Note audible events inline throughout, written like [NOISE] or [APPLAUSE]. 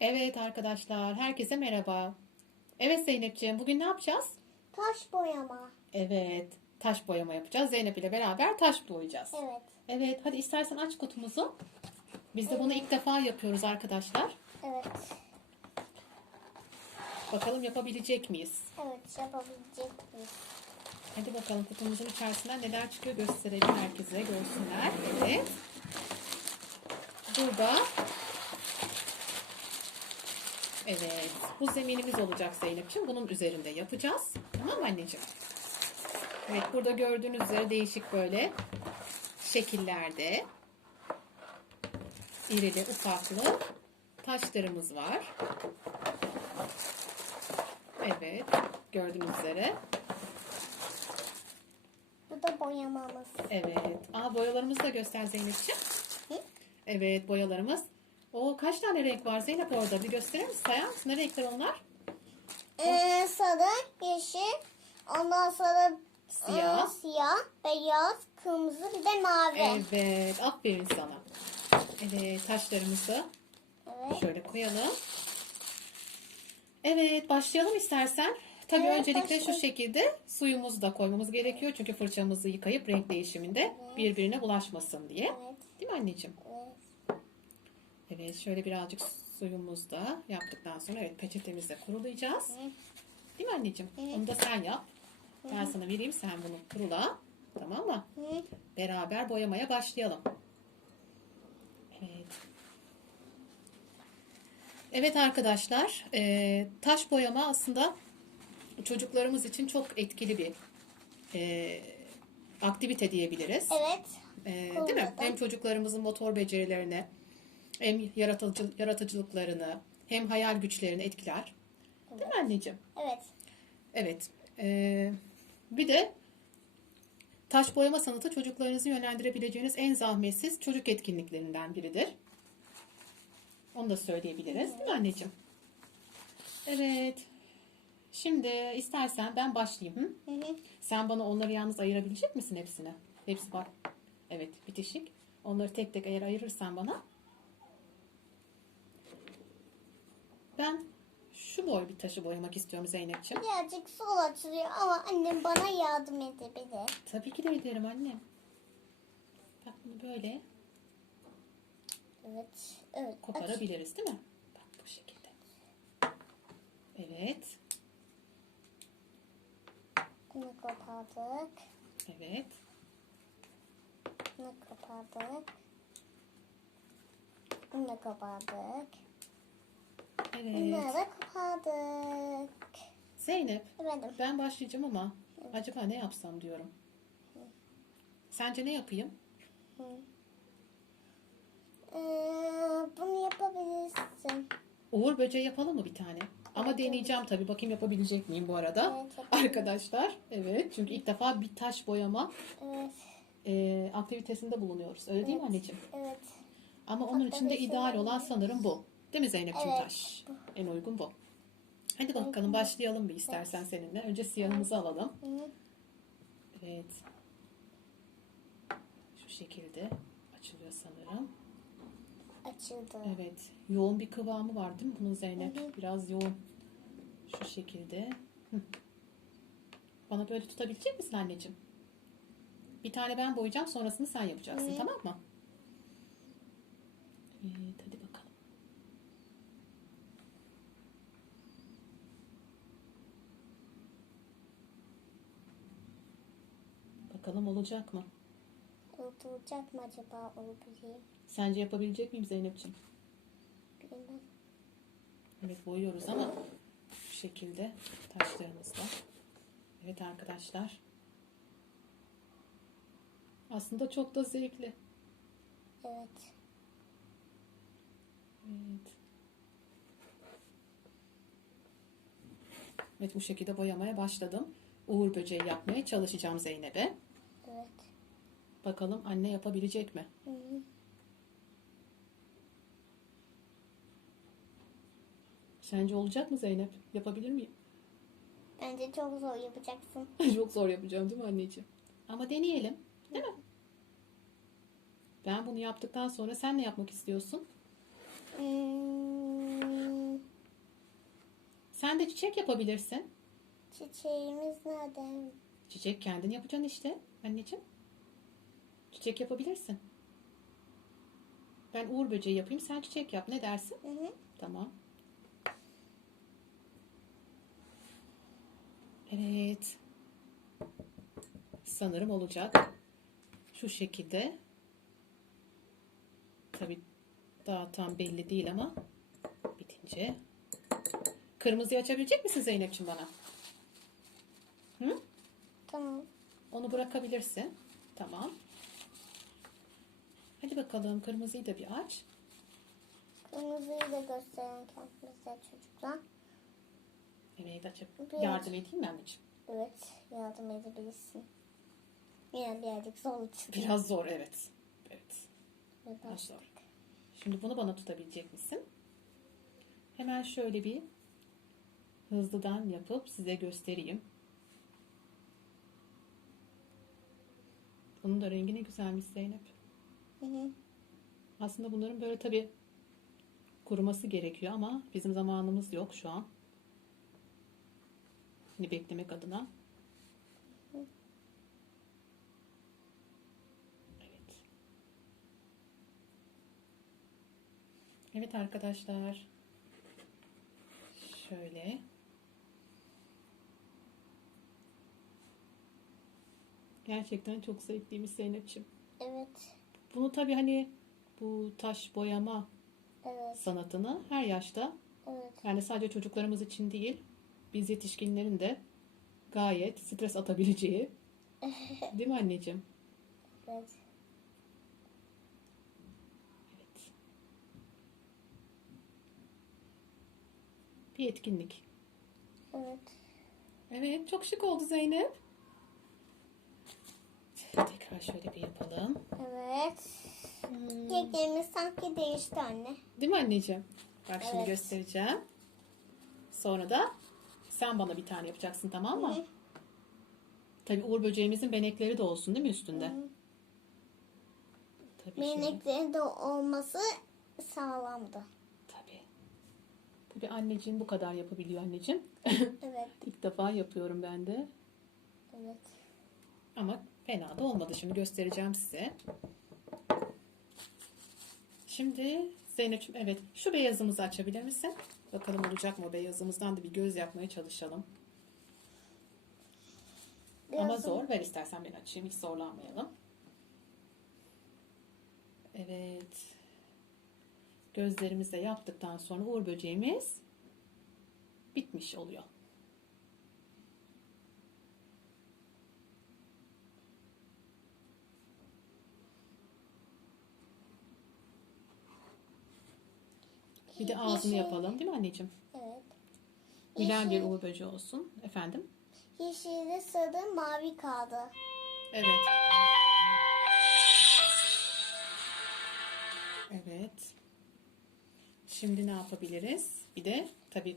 Evet arkadaşlar, herkese merhaba. Evet Zeynepciğim, bugün ne yapacağız? Taş boyama. Evet, taş boyama yapacağız. Zeynep ile beraber taş boyayacağız. Evet. Evet, hadi istersen aç kutumuzu. Biz de bunu ilk defa yapıyoruz arkadaşlar. Evet. Bakalım yapabilecek miyiz? Evet yapabilecek miyiz? Hadi bakalım kutumuzun içerisinden neler çıkıyor gösterelim herkese görsünler. Evet. Burada Evet. Bu zeminimiz olacak Zeynep'ciğim. Bunun üzerinde yapacağız. Tamam mı anneciğim? Evet. Burada gördüğünüz üzere değişik böyle şekillerde irili ufaklı taşlarımız var. Evet. Gördüğünüz üzere. Bu da boyamamız. Evet. Aa boyalarımızı da göster Zeynep'ciğim. Evet boyalarımız. O kaç tane renk var Zeynep orada? Bir gösterir misin? Sayar mısın? Ne renkler onlar? Ee, sarı, yeşil, ondan sonra Siyah. e, siyah, beyaz, kırmızı bir de mavi. Evet. Aferin sana. Evet taşlarımızı Evet. şöyle koyalım. Evet başlayalım istersen. Tabii Evet, öncelikle şu başlayalım. şekilde suyumuzu da koymamız gerekiyor. Çünkü fırçamızı yıkayıp renk değişiminde birbirine bulaşmasın diye. Evet. Değil mi anneciğim? Evet. Şöyle birazcık suyumuzu da yaptıktan sonra evet peçetemizle kurulayacağız. Değil mi anneciğim? Onu da sen yap. Ben sana vereyim sen bunu kurula. Tamam mı? Beraber boyamaya başlayalım. Evet. Evet arkadaşlar, e, taş boyama aslında çocuklarımız için çok etkili bir e, aktivite diyebiliriz. Evet. E, değil mi? Hem çocuklarımızın motor becerilerini, hem yaratıcı, yaratıcılıklarını, hem hayal güçlerini etkiler. Değil mi anneciğim? Evet. Evet. Ee, bir de taş boyama sanatı çocuklarınızı yönlendirebileceğiniz en zahmetsiz çocuk etkinliklerinden biridir. Onu da söyleyebiliriz. Değil mi anneciğim? Evet. Şimdi istersen ben başlayayım. Hı? Hı. Sen bana onları yalnız ayırabilecek misin hepsine? Hepsi var. Evet bitişik. Onları tek tek eğer ayırırsan bana. Ben şu boy bir taşı boyamak istiyorum Zeynep'ciğim. Birazcık sol açılıyor ama annem bana yardım edebilir. Tabii ki de ederim annem. Bak bunu böyle Evet. Evet. koparabiliriz değil mi? Bak bu şekilde. Evet. Bunu kopardık. Evet. Bunu kopardık. Bunu kopardık. Evet. Bunları da kopardık. Zeynep Efendim. ben başlayacağım ama acaba ne yapsam diyorum. Sence ne yapayım? Ee, bunu yapabilirsin. Uğur böceği yapalım mı bir tane? Ama deneyeceğim tabii. Bakayım yapabilecek miyim bu arada? Evet. [LAUGHS] Arkadaşlar. Evet. Çünkü ilk defa bir taş boyama Evet. e, aktivitesinde bulunuyoruz. Öyle değil mi Evet. anneciğim? Evet. Ama onun için de ideal olan sanırım bu. Değil mi Zeynep'ciğim Evet. taş? En uygun bu. Hadi bakalım başlayalım bir istersen seninle. Önce siyahımızı alalım. Evet. Şu şekilde açılıyor sanırım. Açıldı. Evet. Yoğun bir kıvamı var değil mi bunun Zeynep? Biraz yoğun. Şu şekilde. Bana böyle tutabilecek misin anneciğim? Bir tane ben boyayacağım sonrasını sen yapacaksın tamam mı? Evet hadi bakalım. Olacak mı? Oturacak mı acaba onu bileyim. Sence yapabilecek miyim Zeynep'ciğim? Bilmem. Evet boyuyoruz ama bu şekilde taşlarımızla. Evet arkadaşlar. Aslında çok da zevkli. Evet. Evet. Evet bu şekilde boyamaya başladım. Uğur böceği yapmaya çalışacağım Zeynep'e. Bakalım anne yapabilecek mi? Hı. Sence olacak mı Zeynep? Yapabilir miyim? Bence çok zor yapacaksın. [LAUGHS] Çok zor yapacağım değil mi anneciğim? Ama deneyelim. Değil mi? Ben bunu yaptıktan sonra sen ne yapmak istiyorsun? Hmm, Sen de çiçek yapabilirsin. Çiçeğimiz nerede? Çiçek kendin yapacaksın işte anneciğim. Çiçek yapabilirsin. Ben uğur böceği yapayım, sen çiçek yap. Ne dersin? Hı hı. Tamam. Evet. Sanırım olacak. Şu şekilde. Tabii daha tam belli değil ama bitince. Kırmızıyı açabilecek misin Zeynep'ciğim bana? Hı? Tamam. Onu bırakabilirsin. Tamam. Hadi bakalım kırmızıyı da bir aç. Kırmızıyı da gösterelim kendimize çocuklar. Evet açıp Biraz. yardım edeyim mi anneciğim? Evet yardım edebilirsin. Yine birazcık zor çıktı. Biraz zor evet. Evet. Ve Biraz başladık. zor. Şimdi bunu bana tutabilecek misin? Hemen şöyle bir hızlıdan yapıp size göstereyim. Bunun da rengi ne güzelmiş Zeynep. Hı hı. Aslında bunların böyle tabi kuruması gerekiyor ama bizim zamanımız yok şu an. Hani beklemek adına. Evet. Evet arkadaşlar. Şöyle. Gerçekten çok zevkliymiş Zeynep'ciğim. Evet. Bunu tabii hani bu taş boyama Evet. sanatını her yaşta Evet. yani sadece çocuklarımız için değil biz yetişkinlerin de gayet stres atabileceği [LAUGHS] değil mi anneciğim? Evet. Evet. Bir etkinlik. Evet. Evet çok şık oldu Zeynep. Tekrar şöyle bir yapalım. Evet. Keklerimiz sanki değişti anne. Değil mi anneciğim? Bak şimdi Evet. göstereceğim. Sonra da sen bana bir tane yapacaksın tamam mı? Hı. Tabii uğur böceğimizin benekleri de olsun değil mi üstünde? Tabii şöyle. Miniklerin de olması sağlamdı. Tabii. Tabii anneciğim bu kadar yapabiliyor anneciğim. Evet. [LAUGHS] İlk defa yapıyorum ben de. Evet. Ama fena da olmadı. Şimdi göstereceğim size. Şimdi Zeynep'ciğim evet şu beyazımızı açabilir misin? Bakalım olacak mı beyazımızdan da bir göz yapmaya çalışalım. Ama Biraz zor. Ver istersen ben açayım. Hiç zorlanmayalım. Evet. Gözlerimizi de yaptıktan sonra uğur böceğimiz bitmiş oluyor. Bir de ağzını Yeşil- yapalım değil mi anneciğim? Evet. Gülen bir Yeşil, uğur böceği olsun. Efendim? yeşili sarı mavi kaldı. Evet. Evet. Şimdi ne yapabiliriz? Bir de tabii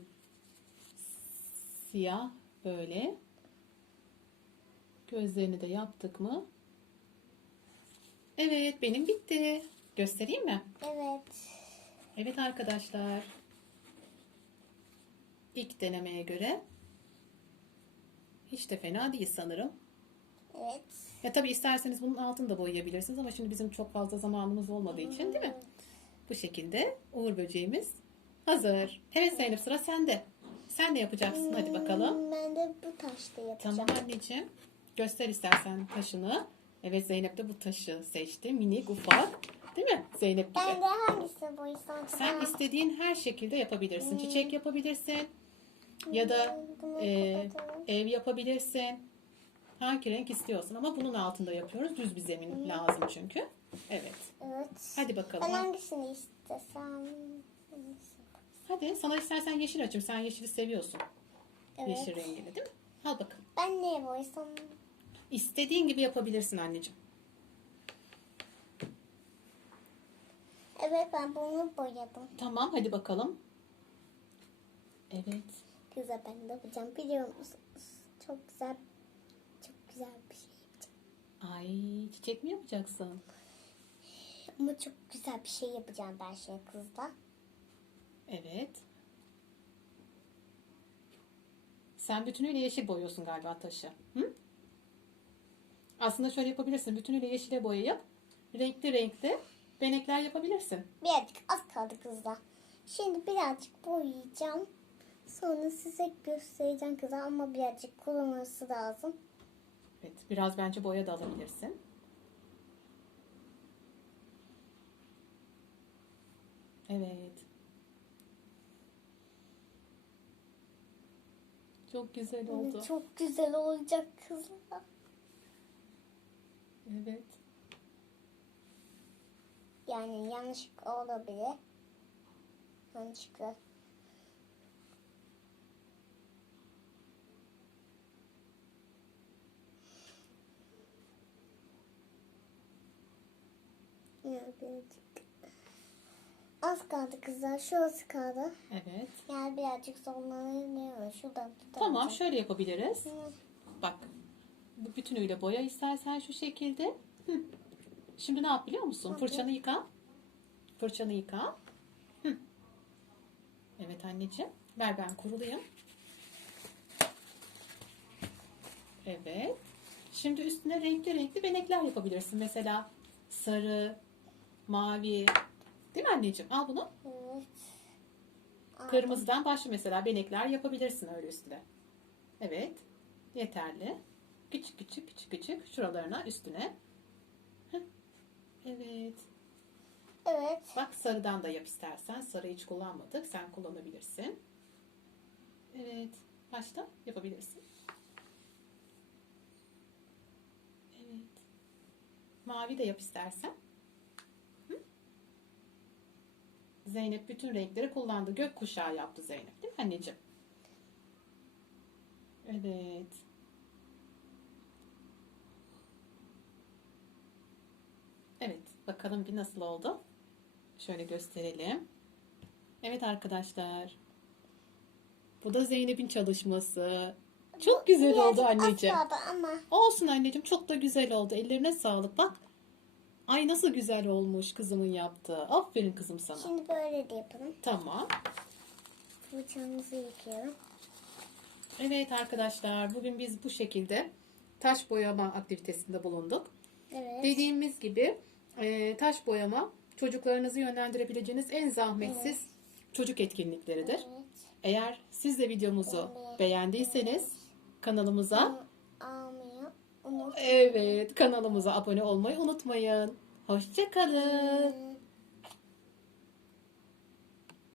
siyah böyle gözlerini de yaptık mı? Evet, benim bitti. Göstereyim mi? Evet. Evet arkadaşlar. İlk denemeye göre hiç de fena değil sanırım. Evet. Ya tabii isterseniz bunun altını da boyayabilirsiniz ama şimdi bizim çok fazla zamanımız olmadığı için değil mi? Bu şekilde uğur böceğimiz hazır. Evet Zeynep sıra sende. Sen de yapacaksın. Hadi bakalım. Hmm, Ben de bu taşta yapacağım. Tamam anneciğim. Göster istersen taşını. Evet Zeynep de bu taşı seçti. Minik, ufak. Değil mi? Zeynep gibi. Ben de hangisini boyasam? Sen istediğin her şekilde yapabilirsin. Çiçek yapabilirsin. Ya da Bunu e, ev yapabilirsin. Hangi renk istiyorsun ama bunun altında yapıyoruz. Düz bir zemin lazım çünkü. Evet. Evet. Hadi Ben bakalım. hangisini istesem? Hangisi? Hadi sana istersen yeşil açayım. Sen yeşili seviyorsun. Evet. Yeşil rengini değil mi? Al bakalım. Ben neye boyasam? İstediğin gibi yapabilirsin anneciğim. Evet ben bunu boyadım. Tamam hadi bakalım. Evet. Güzel ben de yapacağım biliyor musunuz? Çok güzel. Çok güzel bir şey yapacağım. Ay çiçek mi yapacaksın? Ama çok güzel bir şey yapacağım ben şey kızla. Evet. Sen bütünüyle yeşil boyuyorsun galiba taşı. Hı? Aslında şöyle yapabilirsin. Bütünüyle yeşile boyayıp renkli renkli benekler yapabilirsin. Birazcık az kaldı kızlar. Şimdi birazcık boyayacağım. Sonra size göstereceğim kızlar ama birazcık kuruması lazım. Evet, biraz bence boya da alabilirsin. Evet. Çok güzel oldu. Çok güzel olacak kızlar. Evet. Yani yanlışlık olabilir. Yanlışlıkla. Ya birazcık. Az kaldı kızlar. Şurası kaldı. Evet. Yani birazcık zorlanıyor. Şuradan tutalım. Tamam, şöyle yapabiliriz. Hı. Bak. Bu bütünüyle boya istersen şu şekilde. Hı. Şimdi ne yap biliyor musun? Fırçanı yıka. Fırçanı yıka. Hı. Evet anneciğim. Ver ben kurulayım. Evet. Şimdi üstüne renkli renkli benekler yapabilirsin. Mesela sarı, mavi. Değil mi anneciğim? Al bunu. Evet. Kırmızıdan başla mesela benekler yapabilirsin öyle üstüne. Evet. Yeterli. Küçük küçük küçük küçük şuralarına üstüne. Evet. Evet. Bak sarıdan da yap istersen. Sarı hiç kullanmadık. Sen kullanabilirsin. Evet. Başta yapabilirsin. Evet. Mavi de yap istersen. Hı? Zeynep bütün renkleri kullandı. Gökkuşağı yaptı Zeynep. Değil mi anneciğim? Evet. Evet. Bakalım bir nasıl oldu? Şöyle gösterelim. Evet arkadaşlar. Bu da Zeynep'in çalışması. Çok güzel oldu anneciğim. Ama. Olsun anneciğim çok da güzel oldu. Ellerine sağlık bak. Ay nasıl güzel olmuş kızımın yaptığı. Aferin kızım sana. Şimdi böyle de yapalım. Tamam. Fırçamızı yıkayalım. Evet arkadaşlar bugün biz bu şekilde taş boyama aktivitesinde bulunduk. Evet. Dediğimiz gibi e, taş boyama çocuklarınızı yönlendirebileceğiniz en zahmetsiz çocuk etkinlikleridir. Evet. Eğer siz de videomuzu Evet. beğendiyseniz kanalımıza Almayı unutmayın. evet kanalımıza abone olmayı unutmayın. Hoşçakalın.